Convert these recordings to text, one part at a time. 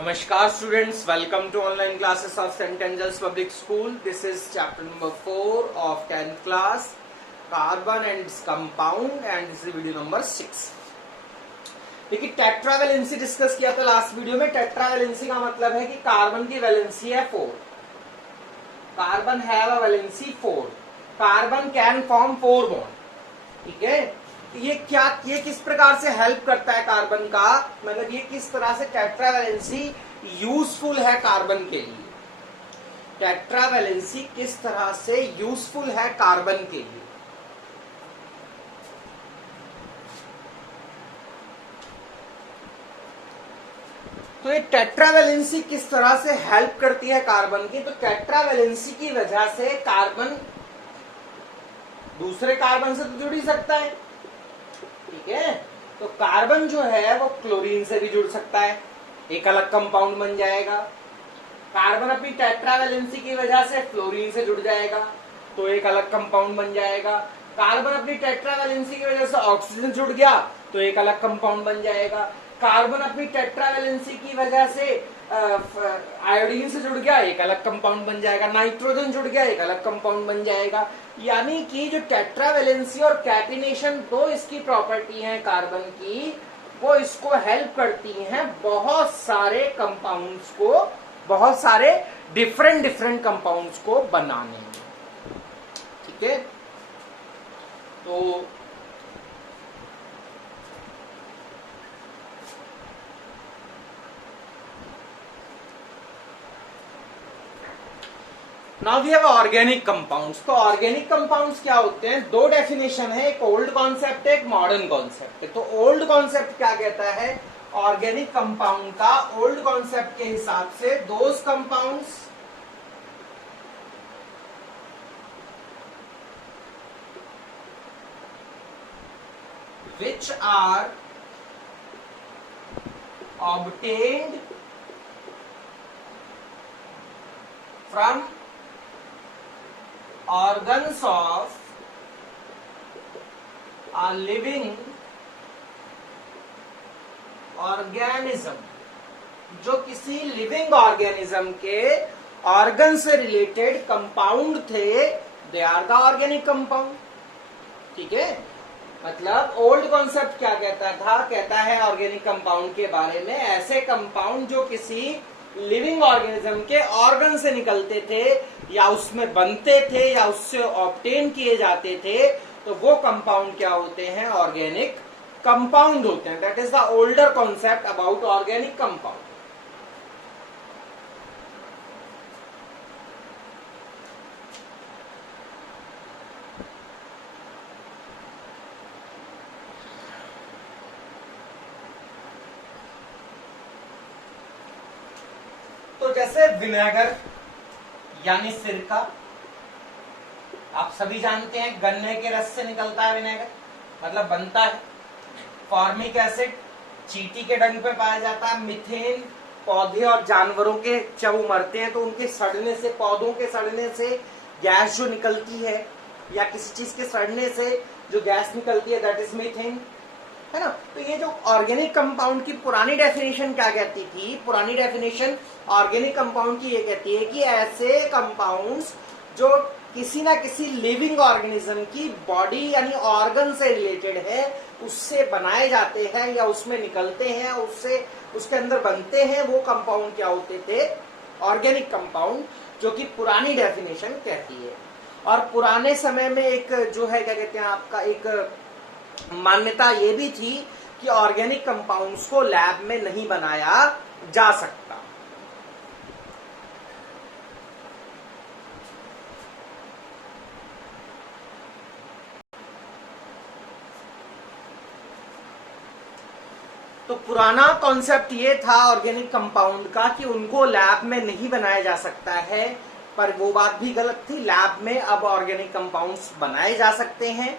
Namaskar students, welcome to online classes of St. Angels Public School. This is chapter number 4 of 10th class, carbon and its compound, and this is video number 6. देखिए tetra valency discuss किया था last video में। Tetra valency का मतलब है कि carbon की valency है 4, carbon have a valency 4, carbon can form 4 bond. ठीक है, ये किस प्रकार से हेल्प करता है कार्बन का, मतलब ये किस तरह से टेट्रा वैलेंसी यूजफुल है कार्बन के लिए। टेट्रा वैलेंसी किस तरह से यूजफुल है कार्बन के लिए। तो ये टेट्रा वैलेंसी किस तरह से हेल्प करती है कार्बन की। तो टेट्रा वैलेंसी की वजह से कार्बन दूसरे कार्बन से तो जुड़ ही सकता है। ठीक है, तो कार्बन जो है वो क्लोरीन से भी जुड़ सकता है, एक अलग कंपाउंड बन जाएगा। कार्बन अपनी टेट्रा वैलेंसी की वजह से फ्लोरीन से जुड़ जाएगा, तो एक अलग कंपाउंड बन जाएगा। कार्बन अपनी टेट्रा वैलेंसी की वजह से ऑक्सीजन जुड़ गया, तो एक अलग कंपाउंड बन जाएगा। कार्बन अपनी टेट्रा वैलेंसी की वजह से आयोडीन से जुड़ गया, एक अलग कंपाउंड बन जाएगा। नाइट्रोजन जुड़ गया, एक अलग कंपाउंड बन जाएगा। यानी कि जो टेट्रा वैलेंसी और कैटिनेशन दो इसकी प्रॉपर्टी है कार्बन की, वो इसको हेल्प करती हैं बहुत सारे कंपाउंड्स को, बहुत सारे डिफरेंट कंपाउंड्स को बनाने में। ठीक है, तो now we have organic compounds. तो ऑर्गेनिक कंपाउंड्स क्या होते हैं, दो डेफिनेशन है, एक ओल्ड कॉन्सेप्ट है, एक मॉडर्न कॉन्सेप्ट है। तो ओल्ड कॉन्सेप्ट क्या कहता है ऑर्गेनिक कंपाउंड का, ओल्ड कॉन्सेप्ट के हिसाब से those compounds which are obtained from organs of a living organism, जो किसी लिविंग ऑर्गेनिज्म के ऑर्गन से रिलेटेड कंपाउंड थे, they are the organic compound. ठीक है, मतलब ओल्ड कॉन्सेप्ट क्या कहता था, कहता है ऑर्गेनिक कंपाउंड के बारे में ऐसे कंपाउंड जो किसी लिविंग ऑर्गेनिज्म के ऑर्गन से निकलते थे या उसमें बनते थे या उससे ऑब्टेन किए जाते थे, तो वो कंपाउंड क्या होते हैं, ऑर्गेनिक कंपाउंड होते हैं। That is the older concept about organic compound. तो जैसे विनेगर यानी सिरका, आप सभी जानते हैं गन्ने के रस से निकलता है विनेगर, मतलब बनता है। फॉर्मिक एसिड चींटी के डंक पे पाया जाता है। मिथेन पौधे और जानवरों के, जब वो मरते हैं तो उनके सड़ने से, पौधों के सड़ने से गैस जो निकलती है या किसी चीज के सड़ने से जो गैस निकलती है, दैट इज मीथेन, है ना। तो ये जो ऑर्गेनिक कंपाउंड की पुरानी डेफिनेशन क्या कहती थी, पुरानी डेफिनेशन ऑर्गेनिक कंपाउंड की ये कहती है कि ऐसे कंपाउंड्स जो किसी ना किसी लिविंग ऑर्गेनिज्म की बॉडी यानी ऑर्गन से रिलेटेड है, उससे बनाए जाते हैं या उसमें निकलते हैं, उससे उसके अंदर बनते हैं, वो कंपाउंड क्या होते थे, ऑर्गेनिक कंपाउंड, जो कि पुरानी डेफिनेशन कहती है। और पुराने समय में एक जो है क्या कहते हैं आपका, एक मान्यता ये भी थी कि ऑर्गेनिक कंपाउंड्स को लैब में नहीं बनाया जा सकता। तो पुराना कॉन्सेप्ट ये था ऑर्गेनिक कंपाउंड का कि उनको लैब में नहीं बनाया जा सकता है, पर वो बात भी गलत थी। लैब में अब ऑर्गेनिक कंपाउंड्स बनाए जा सकते हैं।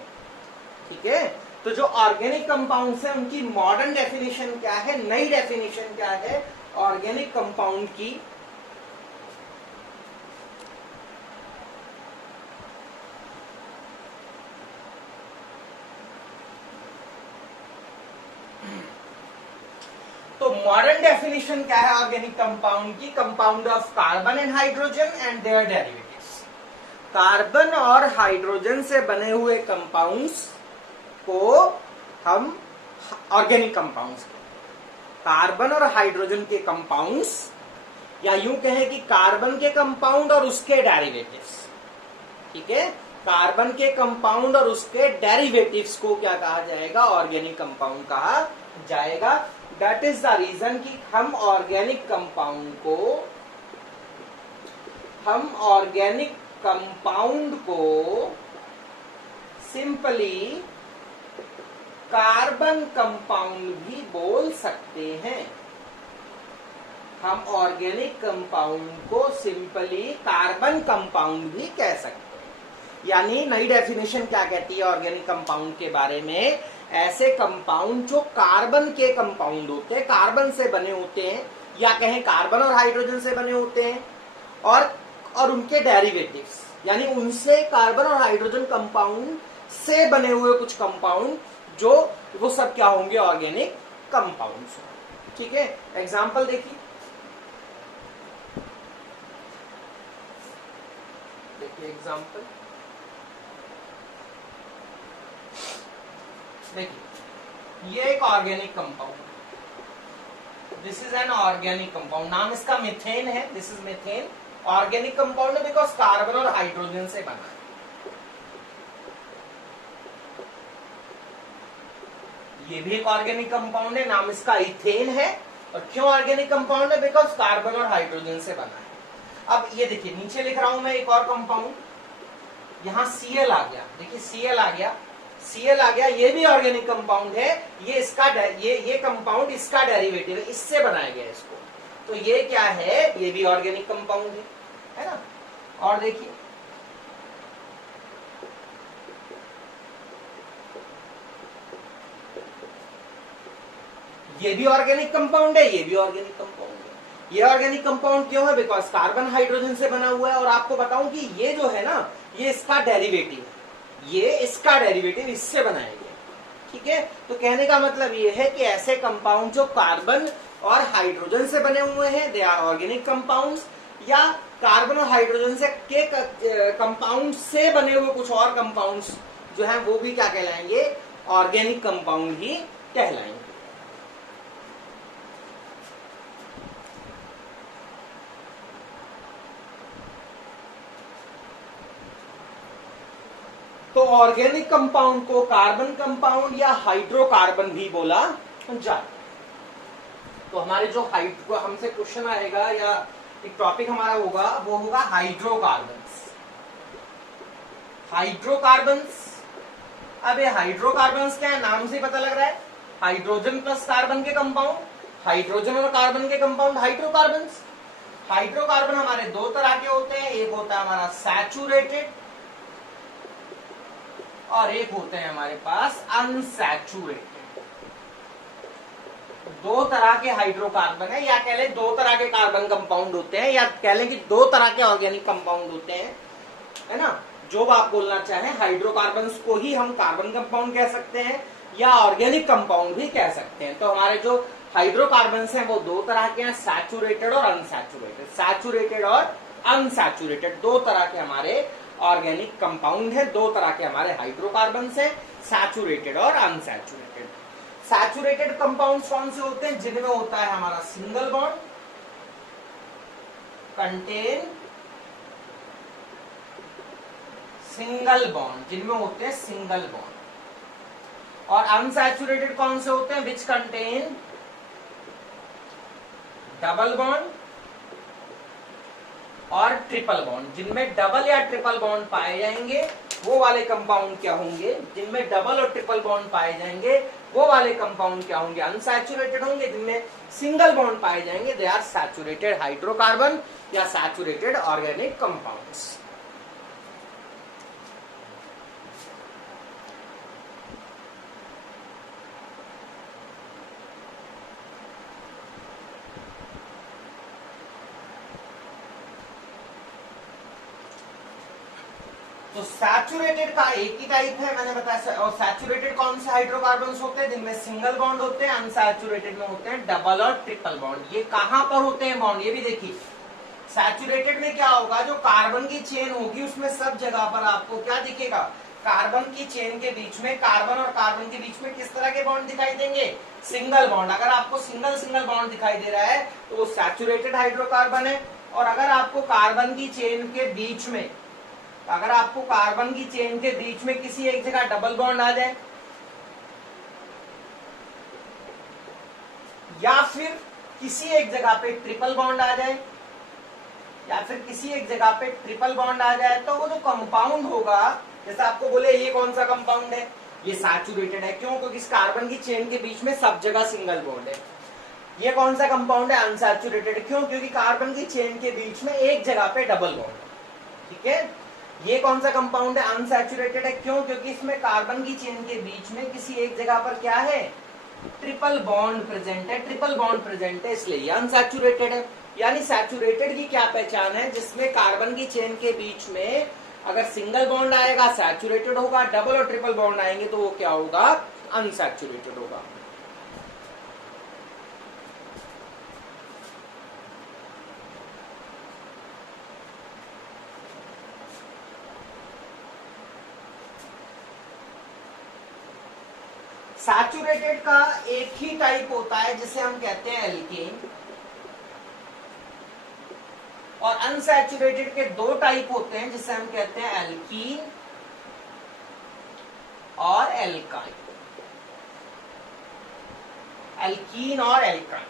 ठीक है, तो जो ऑर्गेनिक कंपाउंड्स हैं उनकी मॉडर्न डेफिनेशन क्या है, नई डेफिनेशन क्या है ऑर्गेनिक कंपाउंड की। तो मॉडर्न डेफिनेशन क्या है ऑर्गेनिक कंपाउंड की? Compound of carbon and hydrogen and their derivatives. Carbon और हाइड्रोजन से बने हुए कंपाउंड्स को हम ऑर्गेनिक कंपाउंड्स, कार्बन और हाइड्रोजन के कंपाउंड्स, या यूं कहें कि कार्बन के कंपाउंड और उसके डेरिवेटिव्स, ठीक है, कार्बन के कंपाउंड और उसके डेरिवेटिव्स को क्या कहा जाएगा? ऑर्गेनिक कंपाउंड कहा जाएगा। दैट इज द रीजन कि हम ऑर्गेनिक कंपाउंड को सिंपली कार्बन कंपाउंड भी बोल सकते हैं। हम ऑर्गेनिक कंपाउंड को सिंपली कार्बन कंपाउंड भी कह सकते हैं। यानी नई डेफिनेशन क्या कहती है ऑर्गेनिक कंपाउंड के बारे में? ऐसे कंपाउंड जो कार्बन के कंपाउंड होते हैं, कार्बन से बने होते हैं, या कहें कार्बन और हाइड्रोजन से बने होते हैं, और उनके डेरिवेटिव्स, यानी उनसे कार्बन और हाइड्रोजन कंपाउंड से बने हुए कुछ कंपाउंड, जो वो सब क्या होंगे? Organic compounds. ठीक है, एग्जांपल देखिए, एग्जांपल देखिए, ये एक organic compound, this is an organic compound, नाम इसका मीथेन है, this is methane. Organic compound है बिकॉज कार्बन और हाइड्रोजन से बना है। ये भी एक ऑर्गेनिक कंपाउंड है, नाम इसका इथेन है। और क्यों ऑर्गेनिक कंपाउंड है? बिकॉज कार्बन और हाइड्रोजन से बना है। अब ये देखिए, नीचे लिख रहा हूं मैं एक और कंपाउंड, यहां Cl आ गया, देखिए Cl आ गया, ये भी ऑर्गेनिक कंपाउंड है। ये इसका ये कंपाउंड इसका डेरिवेटिव है, इससे बनाया गया है इसको, तो ये क्या है? ये भी ऑर्गेनिक कंपाउंड है ना। और देखिए, ये भी ऑर्गेनिक कंपाउंड है, ये भी ऑर्गेनिक कंपाउंड है। ये ऑर्गेनिक कंपाउंड क्यों है? बिकॉज कार्बन हाइड्रोजन से बना हुआ है। और आपको बताऊं कि ये जो है ना, ये इसका डेरिवेटिव है, ये इसका डेरिवेटिव इससे बनाया गया। ठीक है, तो कहने का मतलब ये है कि ऐसे कंपाउंड जो कार्बन और हाइड्रोजन से बने हुए हैं, दे आर ऑर्गेनिक कंपाउंड्स। या कार्बन और हाइड्रोजन से के कंपाउंड से बने हुए कुछ और कंपाउंड्स जो हैं, वो भी क्या कहलाएंगे? ऑर्गेनिक कंपाउंड ही कहलाएंगे। तो ऑर्गेनिक कंपाउंड को कार्बन कंपाउंड या हाइड्रोकार्बन भी बोला जाता। तो हमारे जो हमसे क्वेश्चन आएगा या एक टॉपिक हमारा होगा, वो होगा हाइड्रोकार्बन्स। हाइड्रोकार्बन्स, अब ये हाइड्रोकार्बन्स क्या है? नाम से पता लग रहा है, हाइड्रोजन प्लस कार्बन के कंपाउंड, हाइड्रोजन और कार्बन के कंपाउंड हाइड्रोकार्बन्स। हाइड्रोकार्बन हमारे दो तरह के होते हैं, एक होता है हमारा सैचुरेटेड और एक होते हैं हमारे पास अनसैचुरेटेड। दो तरह के हाइड्रोकार्बन है, या कह लें दो तरह के कार्बन कंपाउंड होते हैं, या कह लें कि दो तरह के ऑर्गेनिक कंपाउंड होते हैं, है ना। जो आप बोलना चाहें, हाइड्रोकार्बन्स को ही हम कार्बन कंपाउंड कह सकते हैं या ऑर्गेनिक कंपाउंड भी कह सकते हैं। तो हमारे जो हाइड्रोकार्बन्स हैं वो दो तरह के हैं, सैचुरेटेड और अनसैचुरेटेड। सैचुरेटेड और अनसैचुरेटेड दो तरह के हमारे ऑर्गेनिक कंपाउंड है, दो तरह के हमारे हाइड्रोकार्बन्स हैं, सैचुरेटेड और अनसैचुरेटेड। सैचुरेटेड कंपाउंड्स कौन से होते हैं? जिनमें होता है हमारा single bond, contain single bond, जिनमें होते हैं सिंगल बॉन्ड। और अनसैचुरेटेड कौन से होते हैं? विच कंटेन डबल बॉन्ड और ट्रिपल बॉन्ड। जिनमें डबल या ट्रिपल बॉन्ड पाए जाएंगे वो वाले कंपाउंड क्या होंगे? जिनमें डबल और ट्रिपल बॉन्ड पाए जाएंगे वो वाले कंपाउंड क्या होंगे? अनसैचुरेटेड होंगे। जिनमें सिंगल बॉन्ड पाए जाएंगे दे आर सैचुरेटेड हाइड्रोकार्बन या सैचुरेटेड ऑर्गेनिक कंपाउंड्स। तो तो सैचुरेटेड का एक ही टाइप है, मैंने बताया। और सैचुरेटेड कौन से हाइड्रोकार्बन्स होते हैं? जिनमें सिंगल बॉन्ड होते हैं। अनसैचुरेटेड में होते हैं डबल और ट्रिपल बॉन्ड। ये कहां पर होते हैं बॉन्ड, ये भी देखिए। सैचुरेटेड में क्या होगा, जो कार्बन की चेन होगी उसमें सब जगह पर आपको क्या दिखेगा, कार्बन की चेन के बीच में, कार्बन और कार्बन के बीच में किस तरह के बॉन्ड दिखाई देंगे? Single bond. अगर आपको सिंगल सिंगल बॉन्ड दिखाई दे रहा है तो वो सैचुरेटेड हाइड्रोकार्बन है। और अगर आपको कार्बन की चेन के बीच में, अगर आपको कार्बन की चेन के बीच में किसी एक जगह डबल बॉन्ड आ जाए, या फिर किसी एक जगह पे ट्रिपल बॉन्ड आ जाए, या फिर किसी एक जगह पे ट्रिपल बॉन्ड आ जाए, तो वो जो कंपाउंड होगा, जैसे आपको बोले ये कौन सा कंपाउंड है, ये सैचुरेटेड है। क्यों? क्योंकि इस कार्बन की चेन के बीच में सब जगह सिंगल बॉन्ड है। ये कौन सा कंपाउंड है? अनसैचुरेटेड। क्यों? क्योंकि कार्बन की चेन के बीच में एक जगह पे डबल बॉन्ड है। ठीक है। ये कौन सा कंपाउंड है? अनसैचुरेटेड है। क्यों? क्योंकि इसमें कार्बन की चेन के बीच में किसी एक जगह पर क्या है? ट्रिपल बॉन्ड प्रेजेंट है। ट्रिपल बॉन्ड प्रेजेंट है, इसलिए ये अनसैचुरेटेड है। यानी सैचुरेटेड की क्या पहचान है? जिसमें कार्बन की चेन के बीच में अगर सिंगल बॉन्ड आएगा सैचुरेटेड होगा, डबल और ट्रिपल बॉन्ड आएंगे तो वो क्या होगा? अनसैचुरेटेड होगा। सैचुरेटेड का एक ही टाइप होता है जिसे हम कहते हैं एल्केन, और अनसैचुरेटेड के दो टाइप होते हैं जिसे हम कहते हैं एल्कीन और एल्काइन। एल्कीन और एल्काइन।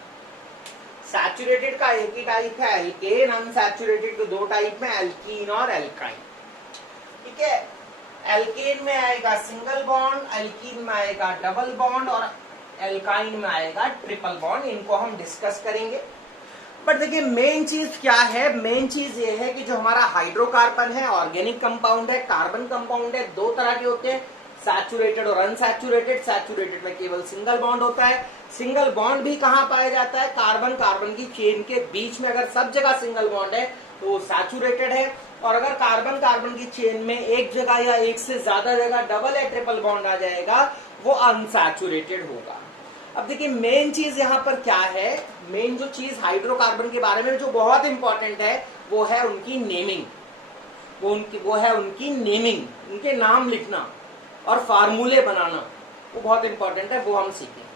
सैचुरेटेड का एक ही टाइप है एल्केन, अनसैचुरेटेड के दो टाइप में एल्कीन और एल्काइन। ठीक है। एल्केन में आएगा सिंगल बॉन्ड, एल्कीन में आएगा डबल बॉन्ड, और एल्काइन में आएगा ट्रिपल बॉन्ड। इनको हम डिस्कस करेंगे। बट देखिए मेन चीज क्या है? मेन चीज ये है कि जो हमारा हाइड्रोकार्बन है ऑर्गेनिक कंपाउंड है, कार्बन कंपाउंड है, दो तरह के होते हैं, सैचुरेटेड और अनसैचुरेटेड। सैचुरेटेड में केवल सिंगल बॉन्ड होता है। सिंगल बॉन्ड भी कहां पाया जाता है? कार्बन कार्बन की चेन के बीच में। अगर सब जगह सिंगल बॉन्ड है तो वो सैचुरेटेड है, और अगर कार्बन कार्बन की चेन में एक जगह या एक से ज्यादा जगह डबल या ट्रिपल बॉन्ड आ जाएगा वो अनसैचुरेटेड होगा। अब देखिए मेन चीज यहाँ पर क्या है? मेन जो चीज हाइड्रोकार्बन के बारे में जो बहुत इंपॉर्टेंट है वो है उनकी नेमिंग। वो है उनकी नेमिंग, उनके नाम लिखना और फार्मूले बनाना, वो बहुत इंपॉर्टेंट है, वो हम सीखें।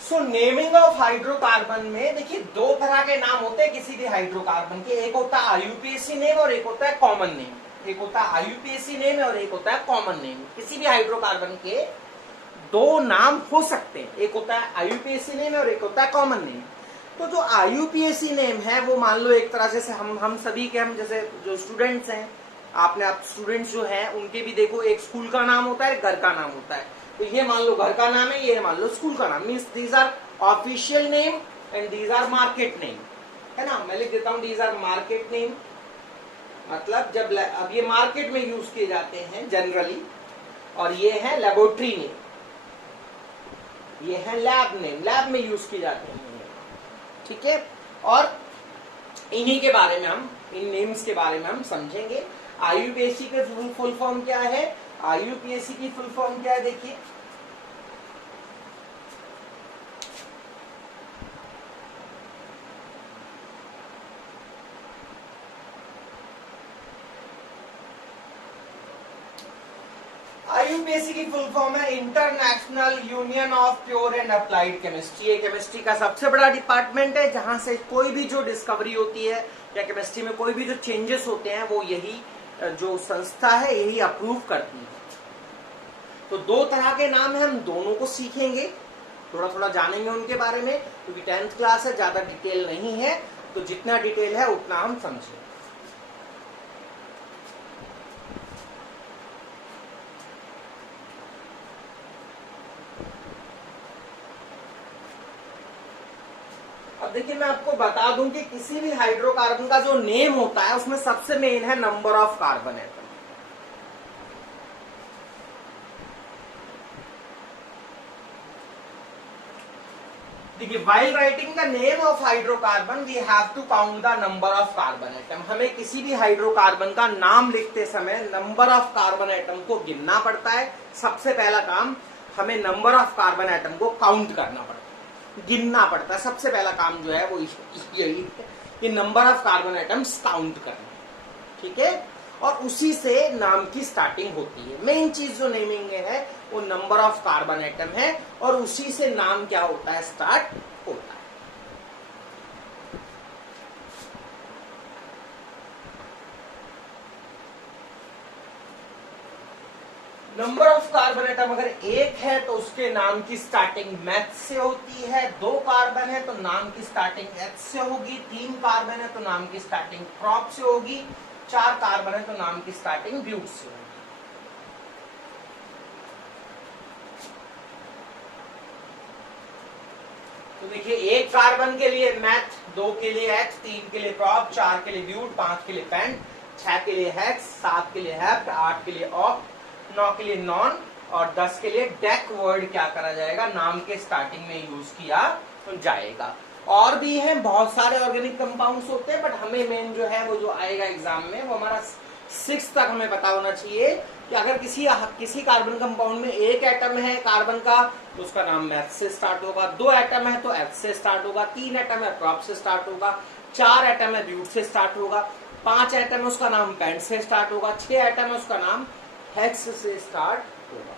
सो नेमिंग ऑफ हाइड्रोकार्बन में देखिए दो तरह के नाम होते हैं किसी भी हाइड्रोकार्बन के। एक होता है आईयूपीएसी नेम और एक होता है कॉमन नेम। एक होता है आईयूपीएसी नेम और एक होता है कॉमन नेम। किसी भी हाइड्रोकार्बन के दो नाम हो सकते हैं, एक होता है आईयूपीएसी नेम और एक होता है कॉमन नेम। तो जो आईयूपीएसी नेम है वो मान लो एक तरह से हम सभी के, हम जैसे जो स्टूडेंट्स हैं, आप स्टूडेंट्स जो हैं उनके भी देखो एक स्कूल का नाम होता है, घर का नाम होता है। तो ये मान लो घर का नाम है, ये मान लो स्कूल का नाम। Means these are official name and these are market name, है ना। मैं लिख देता हूं दीज आर मार्केट नेम, मतलब जब अब ये मार्केट में यूज किए जाते हैं जनरली, और ये है लेबोरेटरी नेम, ये है लैब नेम, लैब में यूज किए जाते हैं। ठीक है। और इन्हीं के बारे में हम, इन नेम्स के बारे में हम समझेंगे। आईयूपीएसी का फुल फॉर्म क्या है? आईयूपीएसी की फुल फॉर्म क्या है देखिए, आईयूपीएसी की फुल फॉर्म है international union of pure and applied chemistry. ये केमिस्ट्री का सबसे बड़ा डिपार्टमेंट है जहां से कोई भी जो डिस्कवरी होती है या केमिस्ट्री में कोई भी जो चेंजेस होते हैं वो यही जो संस्था है यही अप्रूव करती है। तो दो तरह के नाम है, हम दोनों को सीखेंगे, थोड़ा थोड़ा जानेंगे उनके बारे में, क्योंकि 10th क्लास है, ज्यादा डिटेल नहीं है, तो जितना डिटेल है उतना हम समझें। अब देखिए मैं आपको बता दूं कि किसी भी हाइड्रोकार्बन का जो नेम होता है उसमें सबसे मेन है नंबर ऑफ कार्बन एटम। देखिए, while writing the name of hydrocarbon we have to count the number of carbon atom। हमें किसी भी हाइड्रोकार्बन का नाम लिखते समय नंबर ऑफ कार्बन एटम को गिनना पड़ता है। सबसे पहला काम हमें नंबर ऑफ कार्बन एटम को काउंट करना पड़ता है, गिनना पड़ता है। सबसे पहला काम जो है वो यही है कि number of carbon atoms count करना, ठीक है। और उसी से नाम की स्टार्टिंग होती है। मेन चीज जो नेमिंग में है वो नंबर ऑफ कार्बन एटम है और उसी से नाम क्या होता है, स्टार्ट होता है। नंबर ऑफ कार्बन एटम अगर एक है तो उसके नाम की स्टार्टिंग मैथ से होती है, 2 कार्बन है तो नाम की स्टार्टिंग एच से होगी, 3 कार्बन है तो नाम की स्टार्टिंग प्रॉप से होगी, 4 कार्बन है तो नाम की स्टार्टिंग ब्यूट से होगी। तो देखिए, 1 कार्बन के लिए मैथ, 2 के लिए एच, 3 के लिए प्रॉप, 4 के लिए ब्यूट, 5 के लिए पेंट, 6 के लिए हेक्स, 7 के लिए हेप्ट, 8 के लिए ऑक्ट, 9 के लिए नॉन और 10 के लिए डेक वर्ड क्या करा जाएगा, नाम के स्टार्टिंग में यूज किया जाएगा। और भी हैं बहुत सारे ऑर्गेनिक कंपाउंड्स होते हैं, बट हमें मेन जो है वो जो आएगा एग्जाम में वो हमारा 6 तक हमें पता होना चाहिए कि अगर किसी कार्बन कंपाउंड में 1 एटम है कार्बन का तो उसका नाम मैथ से स्टार्ट होगा, 2 एटम है तो एच से स्टार्ट होगा, 3 एटम है प्रॉप से स्टार्ट होगा, 4 एटम है ब्यूट से स्टार्ट होगा, 5 एटम है उसका नाम पेंट से स्टार्ट होगा, 6 एटम है उसका नाम हेक्स से स्टार्ट होगा।